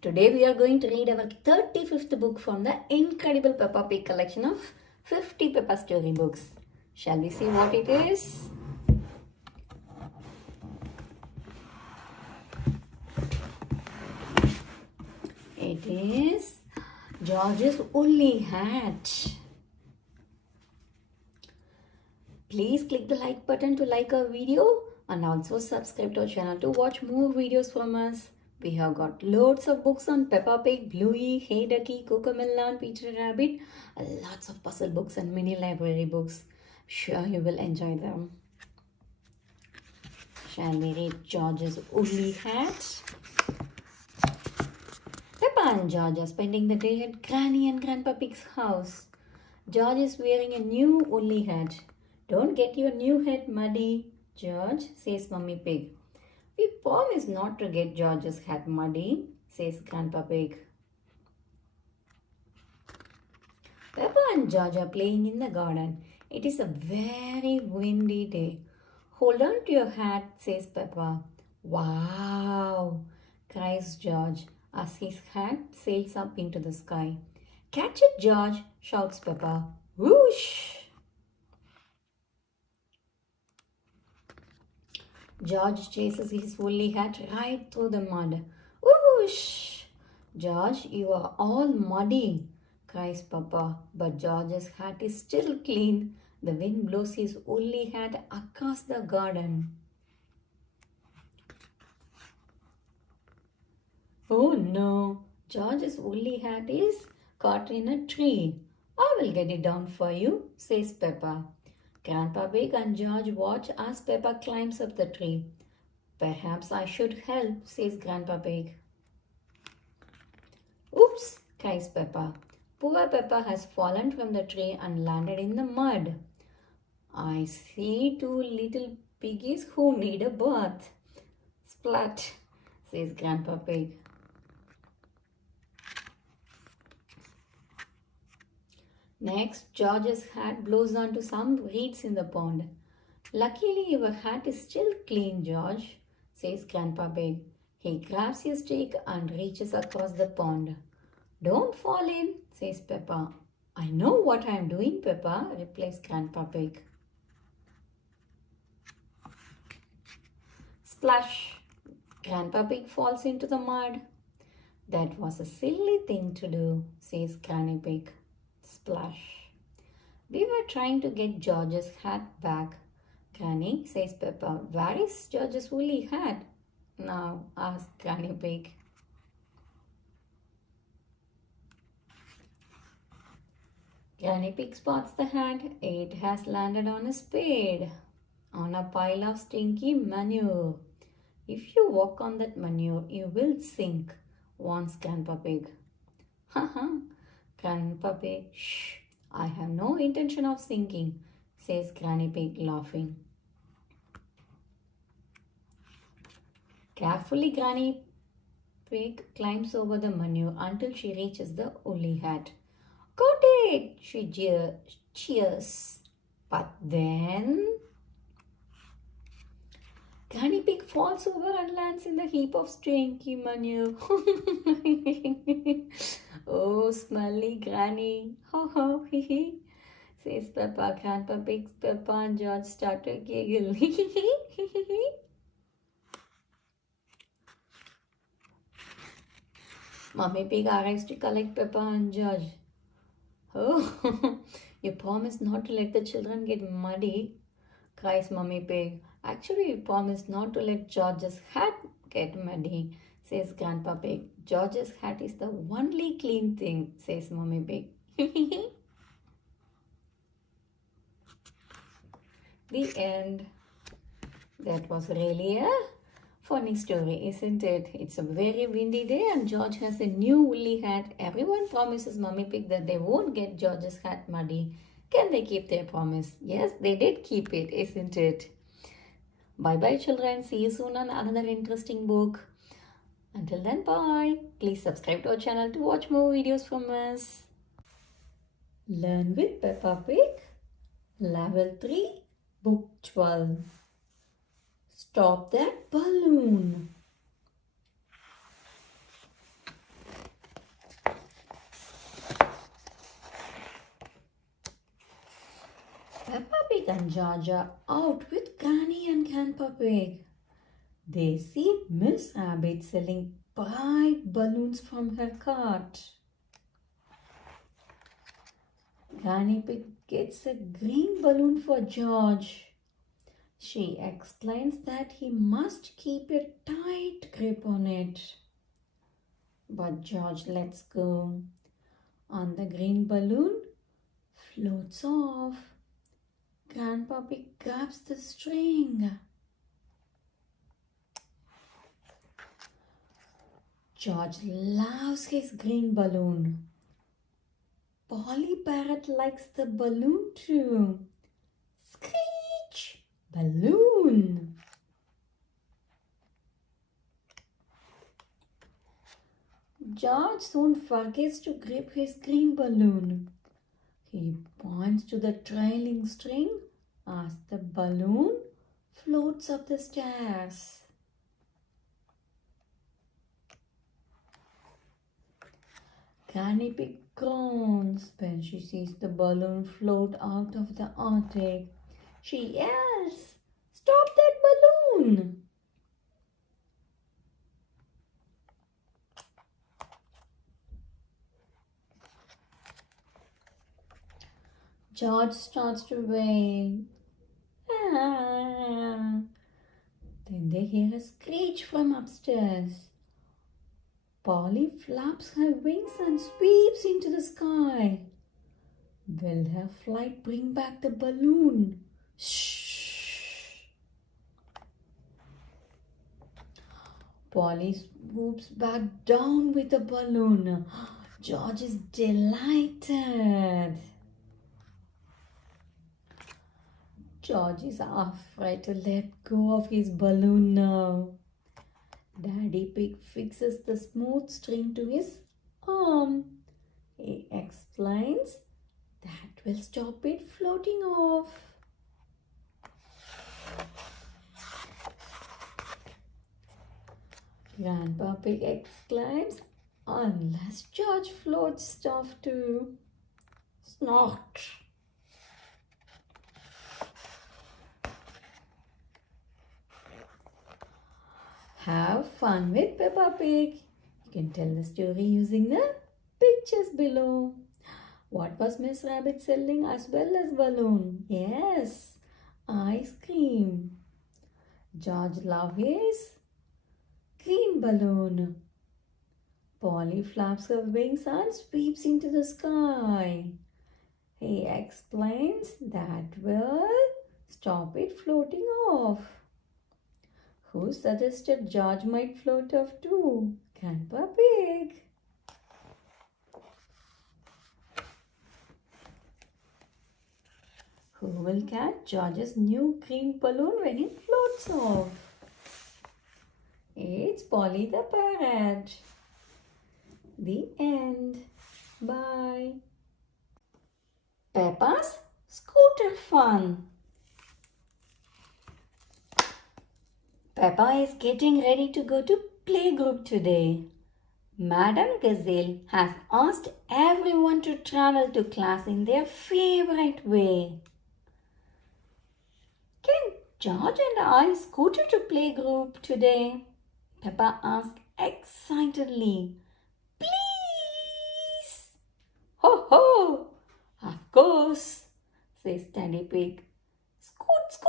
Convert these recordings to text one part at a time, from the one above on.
Today we are going to read our 35th book from the incredible Peppa Pig collection of 50 Peppa story books. Shall we see what it is? It is George's woolly hat. Please click the like button to like our video and also subscribe to our channel to watch more videos from us. We have got loads of books on Peppa Pig, Bluey, Hey Ducky, Cocomelon, and Peter Rabbit, and lots of puzzle books and mini library books. Sure you will enjoy them. Shall we read George's woolly hat? Peppa and George are spending the day at Granny and Grandpa Pig's house. George is wearing a new woolly hat. Don't get your new hat muddy, George, says Mummy Pig. We promise not to get George's hat muddy, says Grandpa Pig. Peppa and George are playing in the garden. It is a very windy day. Hold on to your hat, says Peppa. Wow, cries George as his hat sails up into the sky. Catch it, George, shouts Peppa. Whoosh! George chases his woolly hat right through the mud. Whoosh! George, you are all muddy, cries Peppa. But George's hat is still clean. The wind blows his woolly hat across the garden. Oh no! George's woolly hat is caught in a tree. I will get it down for you, says Peppa. Grandpa Pig and George watch as Peppa climbs up the tree. Perhaps I should help, says Grandpa Pig. Oops, cries Peppa. Poor Peppa has fallen from the tree and landed in the mud. I see two little piggies who need a bath. Splat, says Grandpa Pig. Next, George's hat blows onto some reeds in the pond. Luckily, your hat is still clean, George, says Grandpa Pig. He grabs his stick and reaches across the pond. Don't fall in, says Peppa. I know what I am doing, Peppa, replies Grandpa Pig. Splash! Grandpa Pig falls into the mud. That was a silly thing to do, says Granny Pig. Splash. We were trying to get George's hat back. Granny, says Peppa. Where is George's woolly hat? Now, asks Granny Pig. Granny Pig spots the hat. It has landed on a spade, on a pile of stinky manure. If you walk on that manure, you will sink, warns Grandpa Pig. Haha. Grandpa Pig, shh, I have no intention of sinking, says Granny Pig laughing. Carefully, Granny Pig climbs over the manure until she reaches the woolly hat. Got it, she cheers. But then Granny Pig falls over and lands in the heap of stinky manure. Oh, smelly Granny. Ho ho, hee hee, says Peppa. Grandpa Pig, Peppa and George start to giggle. Mummy Pig arrives to collect Peppa and George. Oh, you promised not to let the children get muddy, cries Mummy Pig. Actually, you promised not to let George's hat get muddy, says Grandpa Pig. George's hat is the only clean thing, says Mummy Pig. The end. That was really a funny story, isn't it? It's a very windy day and George has a new woolly hat. Everyone promises Mummy Pig that they won't get George's hat muddy. Can they keep their promise? Yes, they did keep it, isn't it? Bye-bye, children. See you soon on another interesting book. Until then, bye. Please subscribe to our channel to watch more videos from us. Learn with Peppa Pig. Level 3, Book 12. Stop that balloon. and George are out with Granny and Grandpa Pig. They see Miss Rabbit selling bright balloons from her cart. Granny Pig gets a green balloon for George. She explains that he must keep a tight grip on it. But George lets go, and the green balloon floats off. Grandpa Pig grabs the string. George loves his green balloon. Polly Parrot likes the balloon too. Screech! Balloon! George soon forgets to grip his green balloon. He points to the trailing string as the balloon floats up the stairs. Granny Pig groans when she sees the balloon float out of the attic. She yells, "Stop that balloon!" George starts to wail. Ah. Then they hear a screech from upstairs. Polly flaps her wings and sweeps into the sky. Will her flight bring back the balloon? Shh! Polly swoops back down with the balloon. George is delighted. George is afraid to let go of his balloon now. Daddy Pig fixes the smooth string to his arm. He explains that will stop it floating off. Grandpa Pig exclaims, "Unless George floats off too." Snort! Have fun with Peppa Pig. You can tell the story using the pictures below. What was Miss Rabbit selling as well as balloon? Yes, ice cream. George loves his green balloon. Polly flaps her wings and sweeps into the sky. He explains that will stop it floating off. Who suggested George might float off too? Grandpa Pig. Who will catch George's new green balloon when it floats off? It's Polly the Parrot. The end. Bye. Peppa's Scooter Fun. Peppa is getting ready to go to playgroup today. Madam Gazelle has asked everyone to travel to class in their favorite way. Can George and I scooter to playgroup today? Peppa asked excitedly. Please! Ho ho! Of course, says Daddy Pig. Scoot, scoot!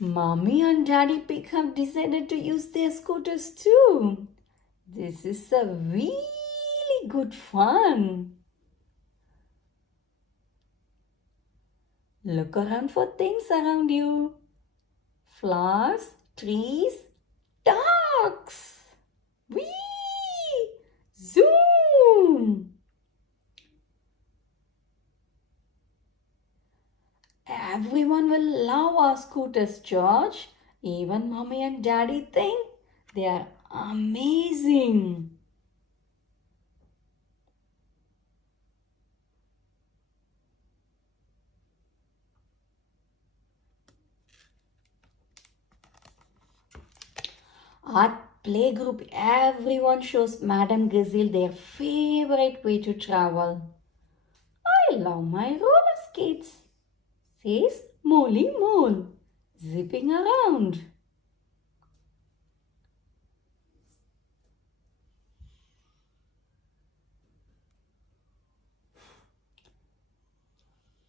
Mommy and Daddy Pig have decided to use their scooters too. This is a really good fun. Look around for things around you. Flowers, trees, ducks. Whee! Zoom! Everyone will love our scooters, George. Even Mommy and Daddy think they are amazing. At playgroup, everyone shows Madame Gazelle their favorite way to travel. I love my roller skates, says Molly Mole, zipping around.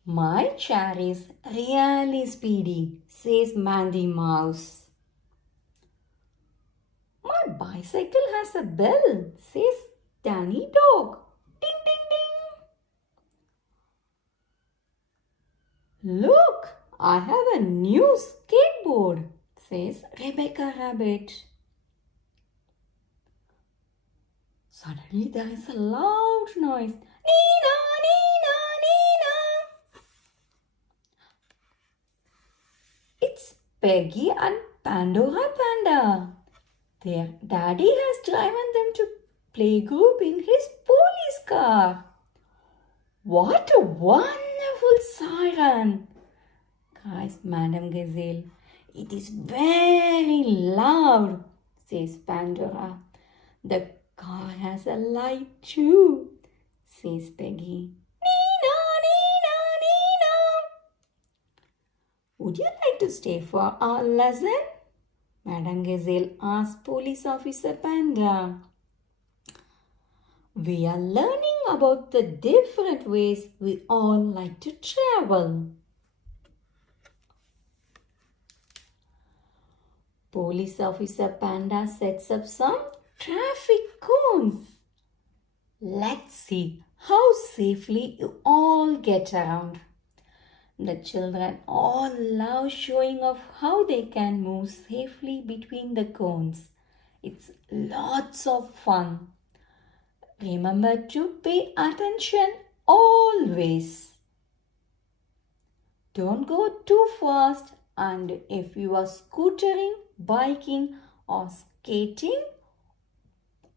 My chair is really speedy, says Mandy Mouse. My bicycle has a bell, says Danny Dog. Ding ding ding. Look, I have a new skateboard, says Rebecca Rabbit. Suddenly there is a loud noise. Nina, Nina, Nina. It's Peggy and Pandora Panda. Their daddy has driven them to playgroup in his police car. What a wonderful siren, cries Madame Gazelle. It is very loud, says Pandora. The car has a light too, says Peggy. Nina, Nina, Nina. Would you like to stay for our lesson? Madame Gazelle asked Police Officer Panda. We are learning about the different ways we all like to travel. Police Officer Panda sets up some traffic cones. Let's see how safely you all get around. The children all love showing off how they can move safely between the cones. It's lots of fun. Remember to pay attention always. Don't go too fast, and if you are scootering, biking or skating,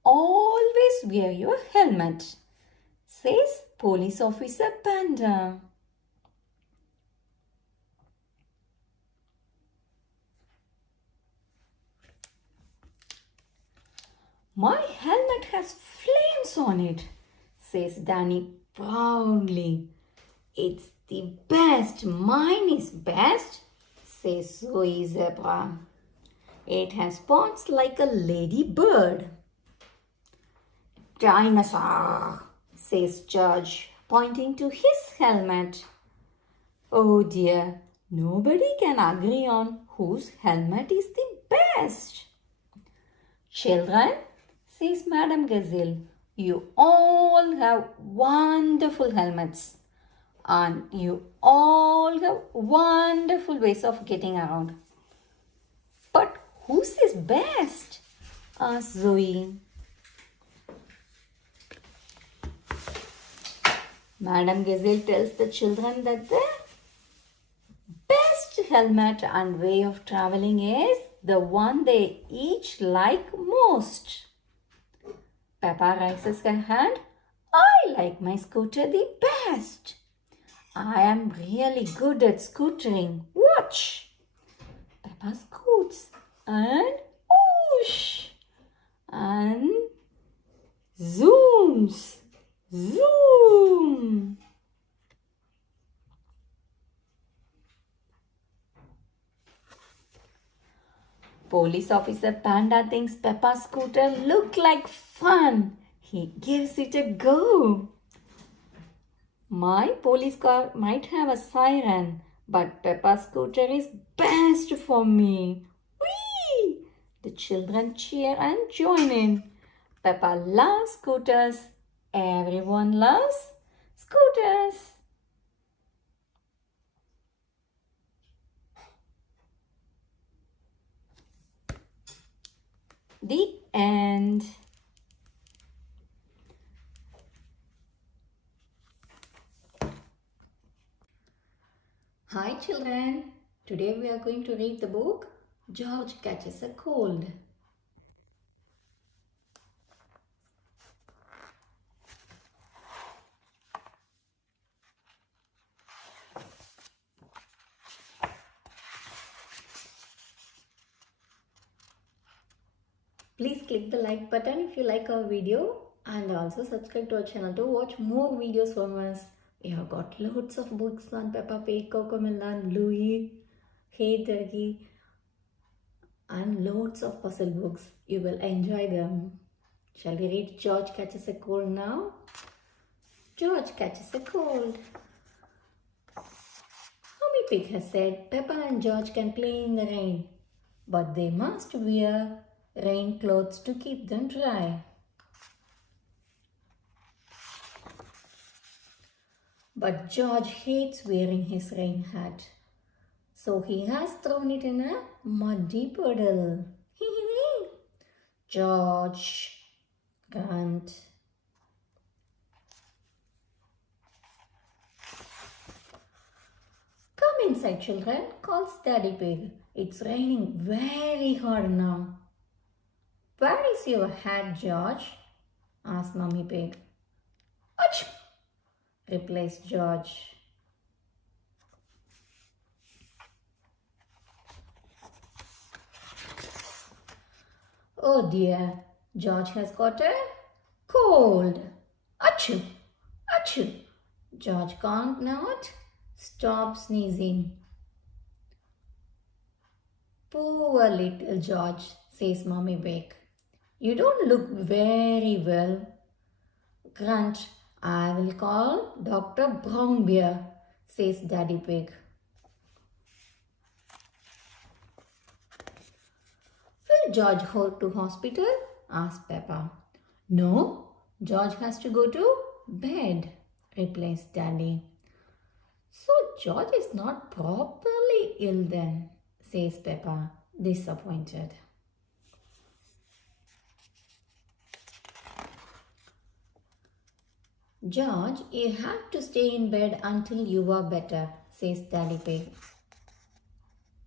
always wear your helmet, says Police Officer Panda. My helmet has flames on it, says Danny proudly. It's the best. Mine is best, says Zoe Zebra. It has spots like a ladybird. Dinosaur, says George, pointing to his helmet. Oh dear, nobody can agree on whose helmet is the best. Children, says Madame Gazelle, you all have wonderful helmets and you all have wonderful ways of getting around. But whose is best? Asked Zoe. Madame Gazelle tells the children that the best helmet and way of traveling is the one they each like most. Peppa raises her hand. I like my scooter the best. I am really good at scootering. Watch. Peppa scoots and whoosh and zooms. Zoom. Police Officer Panda thinks Peppa's scooter look like fun. He gives it a go. My police car might have a siren, but Peppa's scooter is best for me. Whee! The children cheer and join in. Peppa loves scooters. Everyone loves scooters. The end. Hi children. Today we are going to read the book George Catches a Cold. Please click the like button if you like our video and also subscribe to our channel to watch more videos from us. We have got loads of books on Peppa Pig, Cocomelon, Bluey, Hey Ducky and loads of puzzle books. You will enjoy them. Shall we read George Catches a Cold now? George catches a cold. Mommy Pig has said Peppa and George can play in the rain, but they must wear rain clothes to keep them dry. But George hates wearing his rain hat, so he has thrown it in a muddy puddle. George, grunt. Come inside, children, calls Daddy Pig. It's raining very hard now. Where is your hat, George? Asked Mummy Pig. Achoo! Replies George. Oh dear, George has got a cold. Achoo! Achoo! George can't not stop sneezing. Poor little George, says Mummy Pig. You don't look very well. Grunt, I will call Dr. Brown Bear, says Daddy Pig. Will George go to hospital? Asked Peppa. No, George has to go to bed, replies Daddy. So George is not properly ill then, says Peppa, disappointed. George, you have to stay in bed until you are better, says Daddy Pig.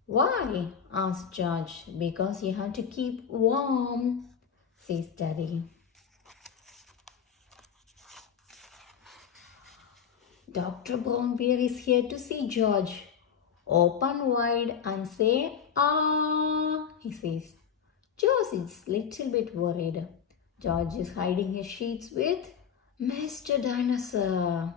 Why? Asks George. Because you have to keep warm, says Daddy. Dr. Brown Bear is here to see George. Open wide and say, ah, he says. George is little bit worried. George is hiding his sheets with Mr. Dinosaur.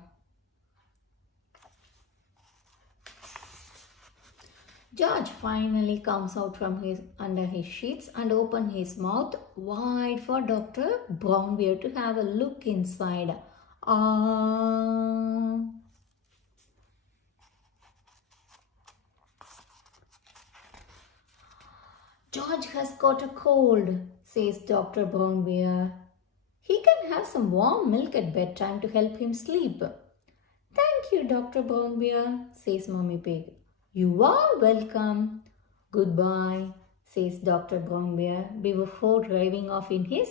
George finally comes out from under his sheets and opens his mouth wide for Dr. Brown Bear to have a look inside. George has got a cold, says Dr. Brown Bear. He can have some warm milk at bedtime to help him sleep. Thank you, Dr. Brown Bear, says Mummy Pig. You are welcome. Goodbye, says Dr. Brown Bear before driving off in his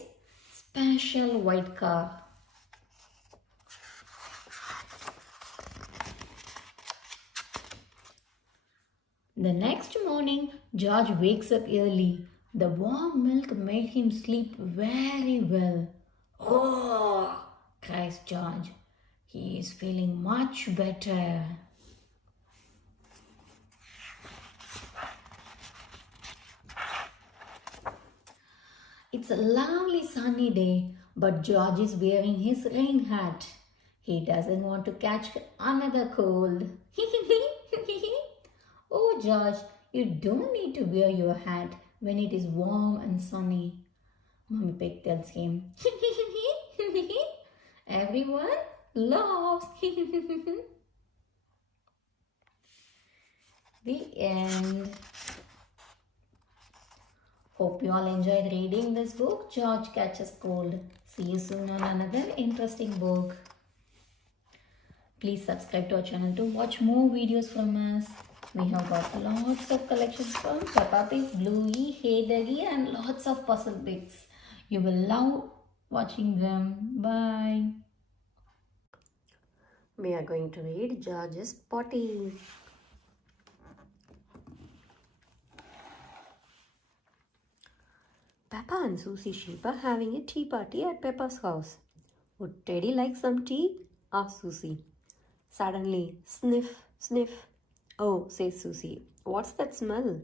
special white car. The next morning, George wakes up early. The warm milk made him sleep very well. Oh, cries George. He is feeling much better. It's a lovely sunny day, but George is wearing his rain hat. He doesn't want to catch another cold. Oh, George, you don't need to wear your hat when it is warm and sunny. Mummy Pig tells him. Everyone laughs. The end. Hope you all enjoyed reading this book, George Catches Cold. See you soon on another interesting book. Please subscribe to our channel to watch more videos from us. We have got lots of collections from Peppa Pig, Bluey, Hey Ducky and lots of puzzle books. You will love watching them. Bye. We are going to read George's Potty. Peppa and Susie Sheep are having a tea party at Peppa's house. Would Teddy like some tea? Asked Susie. Suddenly, sniff, sniff. Oh, says Susie. What's that smell?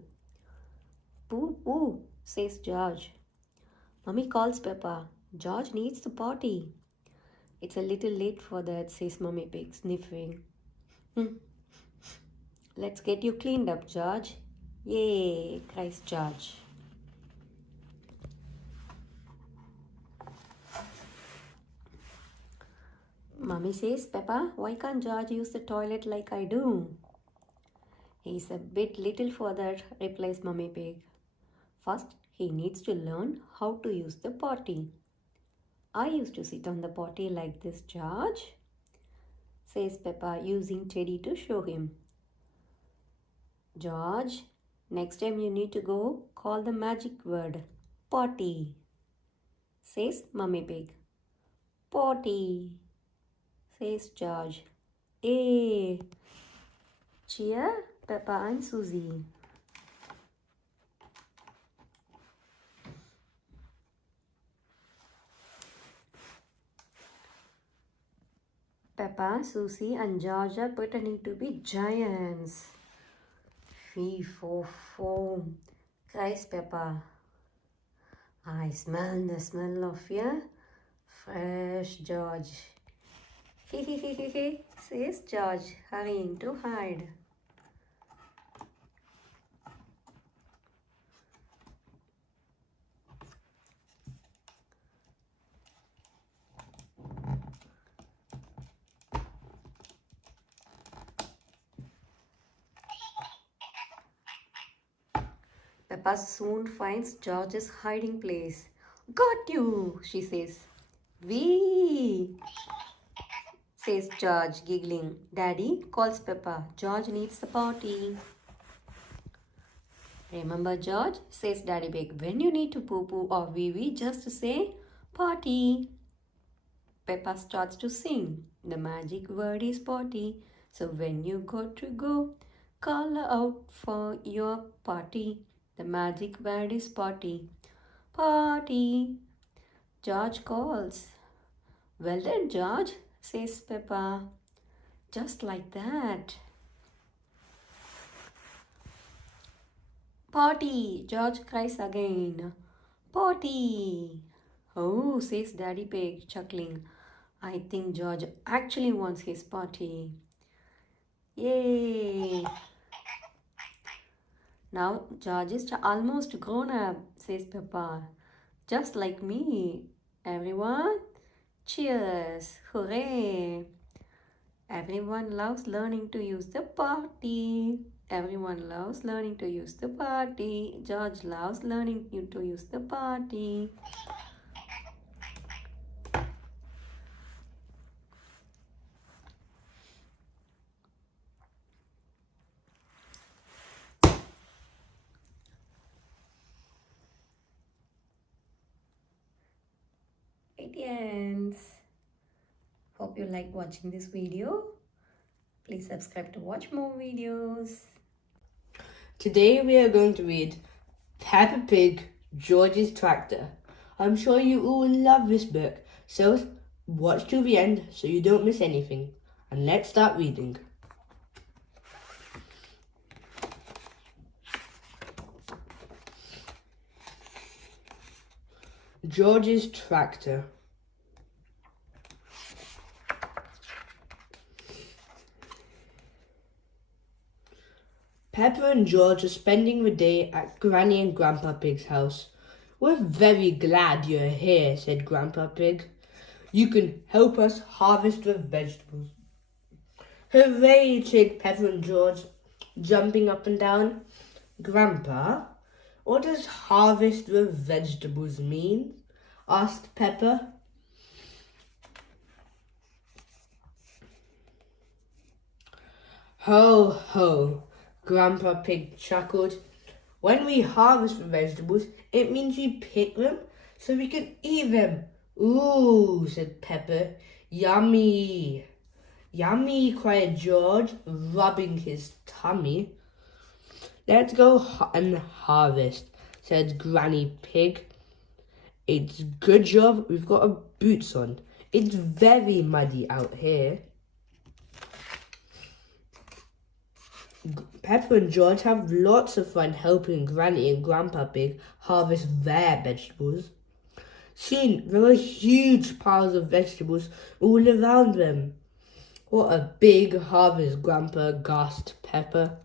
Poo, poo, says George. Mummy calls Peppa. George needs the potty. It's a little late for that, says Mummy Pig, sniffing. Let's get you cleaned up, George. Yay, cries George. Mummy says, Peppa, why can't George use the toilet like I do? He's a bit little for that, replies Mummy Pig. First, he needs to learn how to use the potty. I used to sit on the potty like this, George, says Peppa, using Teddy to show him. George, next time you need to go, call the magic word, potty, says Mummy Pig. Potty, says George. Hey, cheer Peppa and Susie. Peppa, Susie and George are pretending to be giants. Fee, fo, foam, cries Peppa. I smell the smell of your fresh George. He, says George, hurrying to hide. Peppa soon finds George's hiding place. Got you, she says. Wee, says George, giggling. Daddy, calls Peppa. George needs the potty. Remember, George, says Daddy Pig, when you need to poo-poo or wee-wee, just say potty. Peppa starts to sing. The magic word is potty. So when you got to go, call out for your potty. The magic word is potty. Potty. George calls. Well done, George, says Peppa. Just like that. Potty, George cries again. Potty. Oh, says Daddy Pig, chuckling. I think George actually wants his potty. Yay! Now George is almost grown up, says Peppa. Just like me. Everyone, cheers! Hooray! Everyone loves learning to use the potty. Everyone loves learning to use the potty. George loves learning to use the potty. It ends. Hope you like watching this video. Please subscribe to watch more videos. Today we are going to read Peppa Pig, George's Tractor. I'm sure you all love this book, so watch to the end so you don't miss anything. And let's start reading. George's Tractor. Peppa and George are spending the day at Granny and Grandpa Pig's house. We're very glad you're here, said Grandpa Pig. You can help us harvest the vegetables. Hooray, said Peppa and George, jumping up and down. Grandpa, what does harvest the vegetables mean? Asked Peppa. Ho, ho, Grandpa Pig chuckled. When we harvest the vegetables, it means we pick them so we can eat them. Ooh, said Peppa. Yummy. Yummy, cried George, rubbing his tummy. Let's go and harvest, said Granny Pig. It's good job we've got our boots on. It's very muddy out here. Peppa and George have lots of fun helping Granny and Grandpa Pig harvest their vegetables. Soon there were huge piles of vegetables all around them. What a big harvest, Grandpa, gasped Peppa.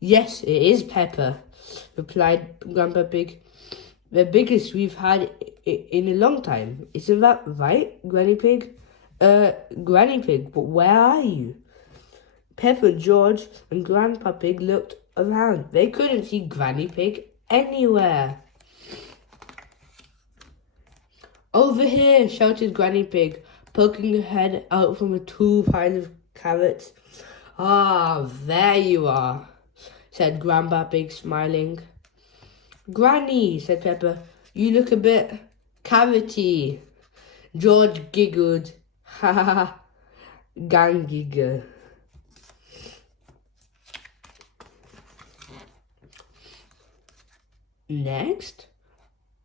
Yes, it is, Peppa, replied Grandpa Pig. The biggest we've had in a long time. Isn't that right, Granny Pig? Granny Pig, but where are you? Peppa, George, and Grandpa Pig looked around. They couldn't see Granny Pig anywhere. Over here, shouted Granny Pig, poking her head out from a two pile of carrots. Ah, there you are, said Grandpa Pig, smiling. Granny, said Peppa, you look a bit carroty. George giggled. Ha ha ha, gang giggle. Next,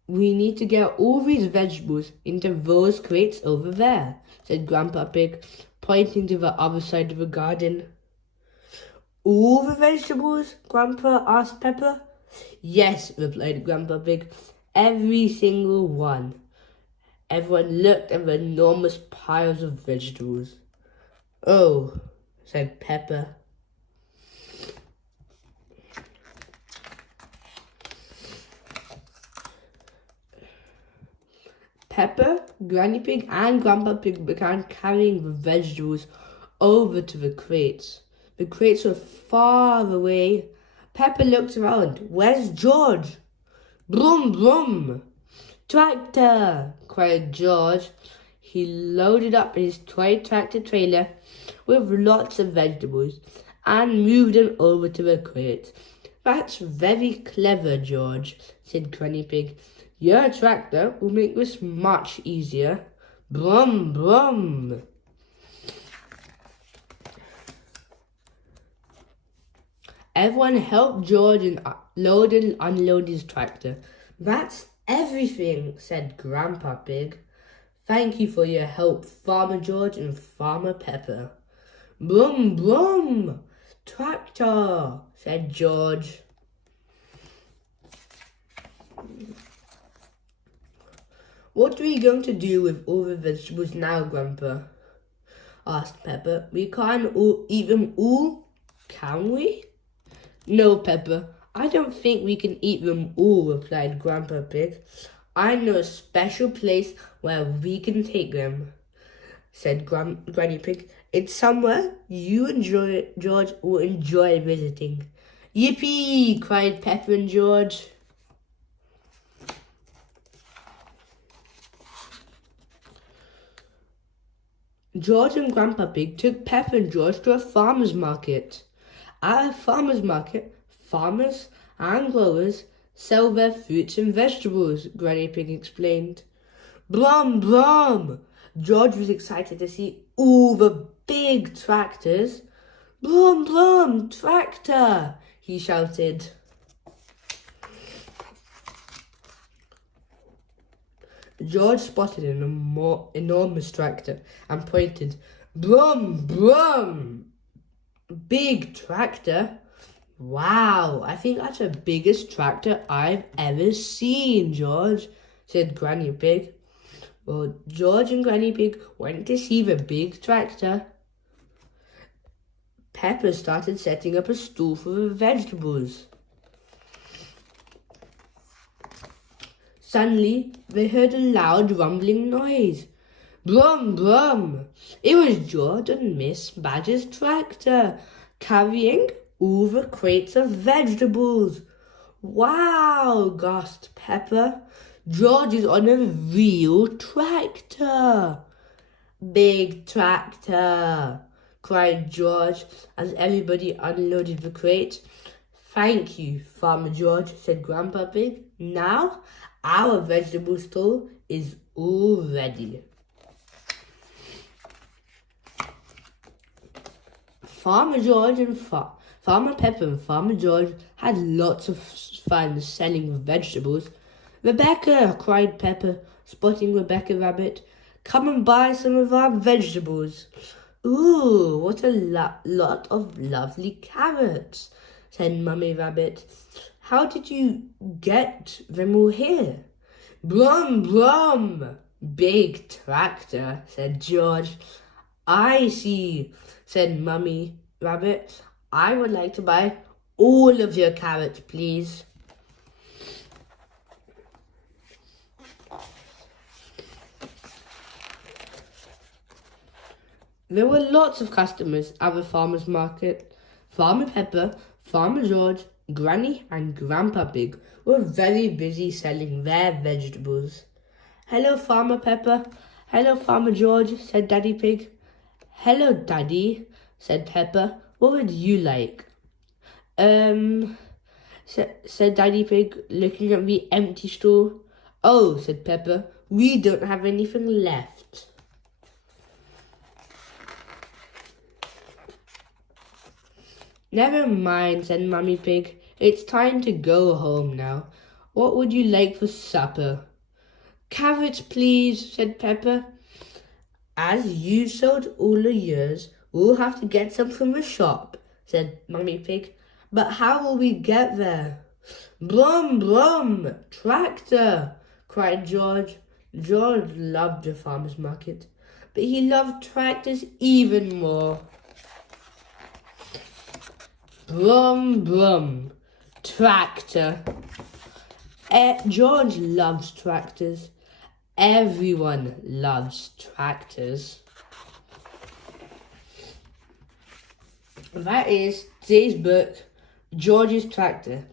we need to get all these vegetables into those crates over there, said Grandpa Pig, pointing to the other side of the garden. All the vegetables? Grandpa asked Peppa. Yes, replied Grandpa Pig, every single one. Everyone looked at the enormous piles of vegetables. Oh, said Peppa. Peppa, Granny Pig, and Grandpa Pig began carrying the vegetables over to the crates. The crates were far away. Peppa looked around. Where's George? Brum, brum! Tractor! Cried George. He loaded up his toy tractor trailer with lots of vegetables and moved them over to the crates. That's very clever, George, said Granny Pig. Your tractor will make this much easier. Brum, brum! Everyone helped George load and unload his tractor. That's everything, said Grandpa Pig. Thank you for your help, Farmer George and Farmer Peppa. Brum, brum! Tractor, said George. What are we going to do with all the vegetables now, Grandpa? Asked Peppa. We can't eat them all, can we? No, Peppa, I don't think we can eat them all, replied Grandpa Pig. I know a special place where we can take them, said Granny Pig. It's somewhere you and George will enjoy visiting. Yippee! Cried Peppa and George. George and Grandpa Pig took Peppa and George to a farmer's market. At a farmer's market, farmers and growers sell their fruits and vegetables, Granny Pig explained. Blum, blum! George was excited to see all the big tractors. Blum, blum, tractor! He shouted. George spotted an enormous tractor and pointed. Blum, blum! Big tractor? Wow, I think that's the biggest tractor I've ever seen, George, said Granny Pig. Well, George and Granny Pig went to see the big tractor. Peppa started setting up a stool for the vegetables. Suddenly, they heard a loud rumbling noise. Brum, brum! It was George and Miss Badger's tractor, carrying all the crates of vegetables. Wow, gasped Peppa. George is on a real tractor. Big tractor, cried George as everybody unloaded the crate. Thank you, Farmer George, said Grandpa Pig. Now, our vegetable store is all ready. Farmer George and Farmer Peppa and Farmer George had lots of fun selling the vegetables. Rebecca, cried Peppa, spotting Rebecca Rabbit. Come and buy some of our vegetables. Ooh, what a lot of lovely carrots, said Mummy Rabbit. How did you get them all here? Brum, brum. Big tractor, said George. I see, said Mummy Rabbit. I would like to buy all of your carrots, please. There were lots of customers at the farmer's market. Farmer Pepper, Farmer George, Granny and Grandpa Pig were very busy selling their vegetables. Hello, Farmer Pepper. Hello, Farmer George, said Daddy Pig. Hello, Daddy, said Pepper. What would you like? Said Daddy Pig, looking at the empty stall. Oh, said Pepper, we don't have anything left. Never mind, said Mummy Pig. It's time to go home now. What would you like for supper? Carrots, please, said Pepper. As you sold all the years, we'll have to get some from the shop, said Mummy Pig. But how will we get there? Brum, brum, tractor, cried George. George loved the farmer's market, but he loved tractors even more. Brum, brum, tractor. George loves tractors. Everyone loves tractors. That is today's book, George's Tractor.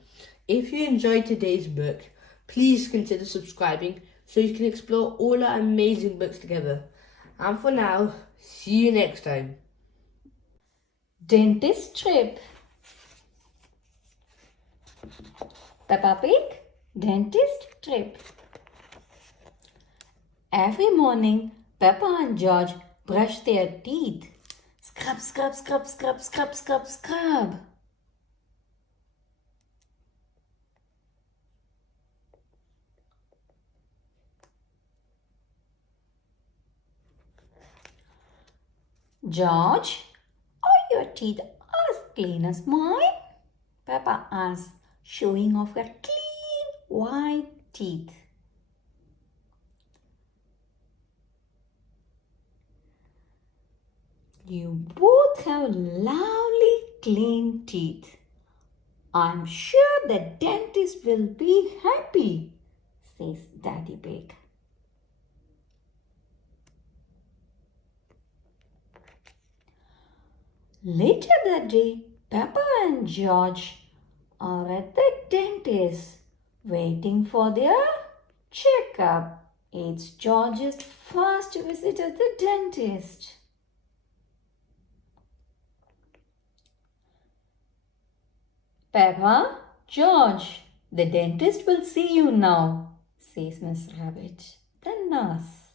If you enjoyed today's book, please consider subscribing so you can explore all our amazing books together. And for now, see you next time. Dentist trip. Peppa Pig, dentist trip. Every morning, Peppa and George brush their teeth. Scrub, scrub, scrub, scrub, scrub, scrub, scrub. George, are your teeth as clean as mine? Peppa asked, showing off her clean white teeth. You both have lovely clean teeth. I'm sure the dentist will be happy, says Daddy Pig. Later that day, Peppa and George are at the dentist waiting for their checkup. It's George's first visit at the dentist. Peppa, George, the dentist will see you now, says Miss Rabbit, the nurse.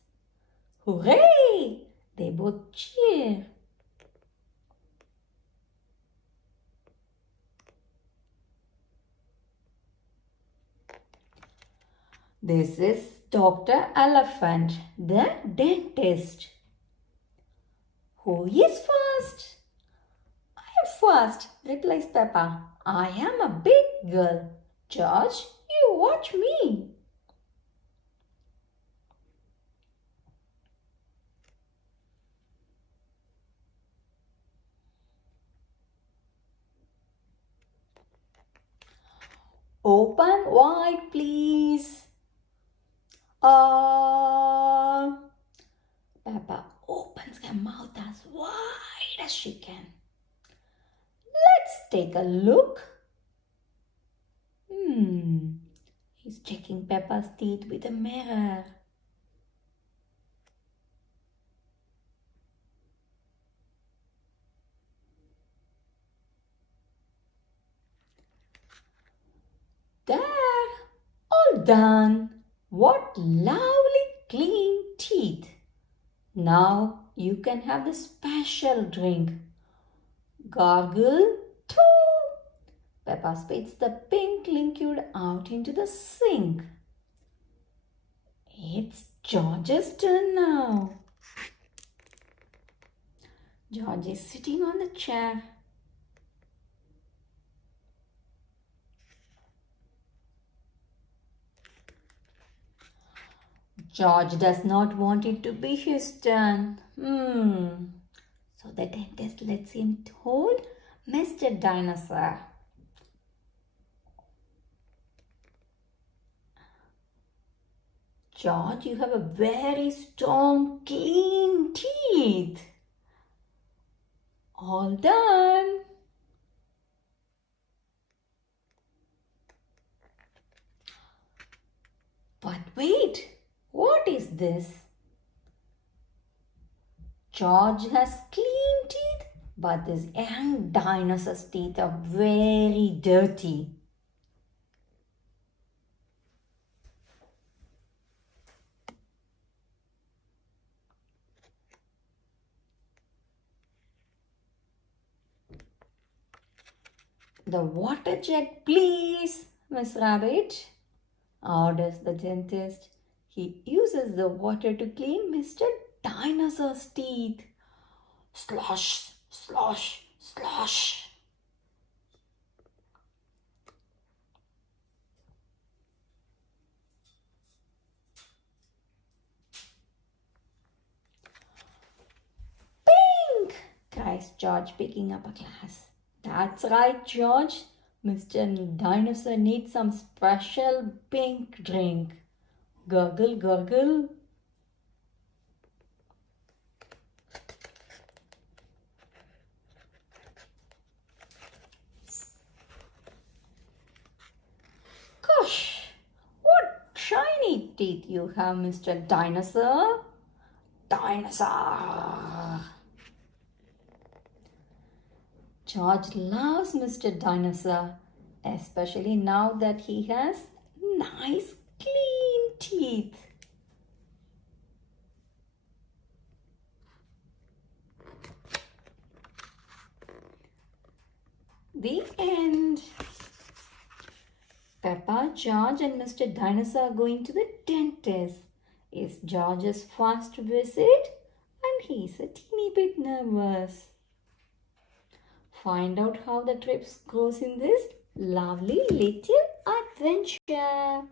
Hooray! They both cheer. This is Dr. Elephant, the dentist. Who is first? I am first, replies Peppa. I am a big girl. George, you watch me. Open wide, please. Peppa opens her mouth as wide as she can. Let's take a look. He's checking Peppa's teeth with a mirror. There, all done. What lovely clean teeth. Now you can have the special drink. Gargle too. Peppa spits the pink liquid out into the sink. It's George's turn now. George is sitting on the chair. George does not want it to be his turn. So the dentist lets him hold Mr. Dinosaur. George, you have a very strong, clean teeth. All done. But wait, what is this? George has clean teeth, but this young dinosaur's teeth are very dirty. The water jet, please, Miss Rabbit, orders the dentist. He uses the water to clean Mr. Dinosaur's teeth. Slosh, slosh, slosh. Pink! Cries George, picking up a glass. That's right, George. Mr. Dinosaur needs some special pink drink. Gurgle, gurgle. Gosh, what shiny teeth you have, Mr. Dinosaur. Dinosaur. George loves Mr. Dinosaur, especially now that he has nice clean teeth. The end. Peppa, George and Mr. Dinosaur are going to the dentist. It's George's first visit and he's a teeny bit nervous. Find out how the trip goes in this lovely little adventure.